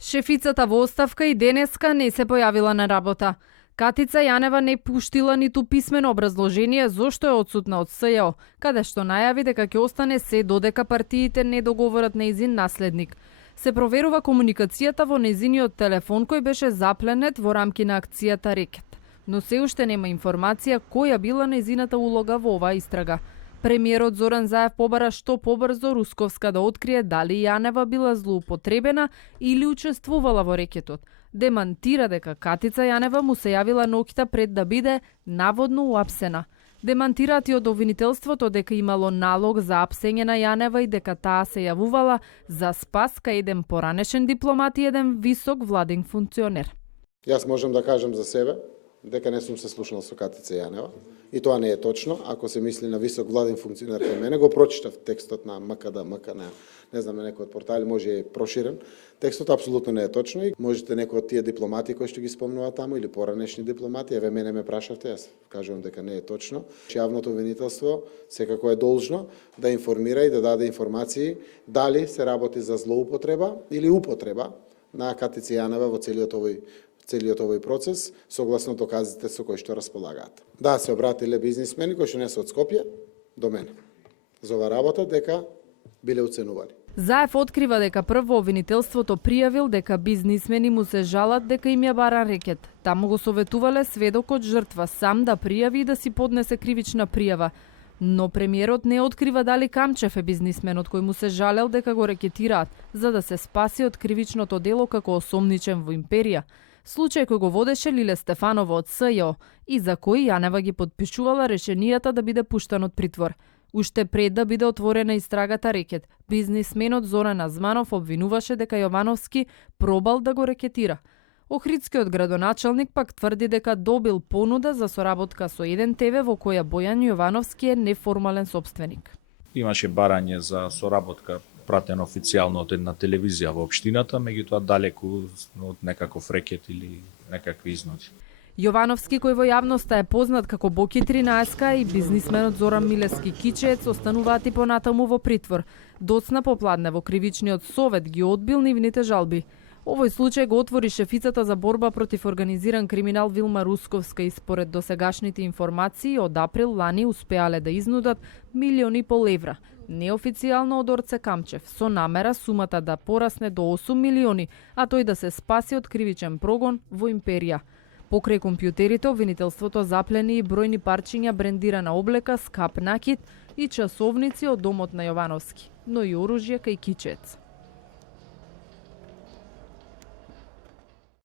Шефицата во оставка и денеска не се појавила на работа. Катица Јанева не пуштила ниту писмено образложение зошто е одсутна од СЈО, каде што најави дека ќе остане се додека партиите не договорат нејзин наследник. Се проверува комуникацијата во нејзиниот телефон кој беше запленет во рамки на акцијата Рекет. Но се уште нема информација која била нејзината улога во оваа истрага. Премиерот Зоран Заев побара што побрзо Русковска да открие дали Јанева била злоупотребена или учествувала во рекетот. Демантира дека Катица Јанева му се јавила ноќта пред да биде наводно уапсена. Демантираат и од обвинителството дека имало налог за апсење на Јанева и дека таа се јавувала за спас кај еден поранешен дипломат и еден висок владин функционер. Јас можам да кажам за себе дека не сум се слушнал со Катица Јанева. И тоа не е точно. Ако се мисли на висок владин функционер кај мене, го прочитав текстот на МКД, не знам, на некој од портали, може и проширен. Текстот апсолутно не е точно и можете некој од тие дипломати кои што ги спомнува таму или поранешни дипломати, еве мене ме прашавте, јас кажувам дека не е точно. Јавното обвинителство секако е должно да информира и да даде информации дали се работи за злоупотреба или употреба на Катица Јанева во целиот овој процес, согласно доказите со кои што располагаат. Да, се обратиле бизнисмени кои што не се од Скопје до мене за оваа работа дека биле оценувани. Заев открива дека прво обвинителството пријавил дека бизнисмени му се жалат дека им ја бара рекет. Таму го советувале сведокот жртва сам да пријави и да си поднесе кривична пријава. Но премиерот не открива дали Камчев е бизнисменот кој му се жалел дека го рекетираат, за да се спаси од кривичното дело како осомничен во империја. Случај кој го водеше Лиле Стефанова од СЈО и за кој Јанева ги подпишувала решенијата да биде пуштан од притвор. Уште пред да биде отворена истрагата Рекет, бизнисменот Зоран Азманов обвинуваше дека Јовановски пробал да го рекетира. Охридскиот градоначалник пак тврди дека добил понуда за соработка со еден ТВ во која Бојан Јовановски е неформален собственик. Имаше барање за соработка пратено официјално од една телевизија во општината, меѓутоа далеку од некаков рекет или некакви изнуди. Јовановски, кој во јавноста е познат како Боки 13 и бизнисменот Зоран Милевски Кичеец остануваат и понатаму во притвор. Доцна попладне во кривичниот совет ги одбил нивните жалби. Овој случај го отвори шефицата за борба против организиран криминал Вилма Русковска и според досегашните информации од април лани успеале да изнудат 1,5 милиони евра. Неофицијално од Орце Камчев, со намера сумата да порасне до 8 милиони, а тој да се спаси од кривичен прогон во империја. Покрај компјутерите, обвинителството заплени и бројни парчиња брендирана облека, скап накид и часовници од домот на Јовановски, но и оружје кај Кичеец.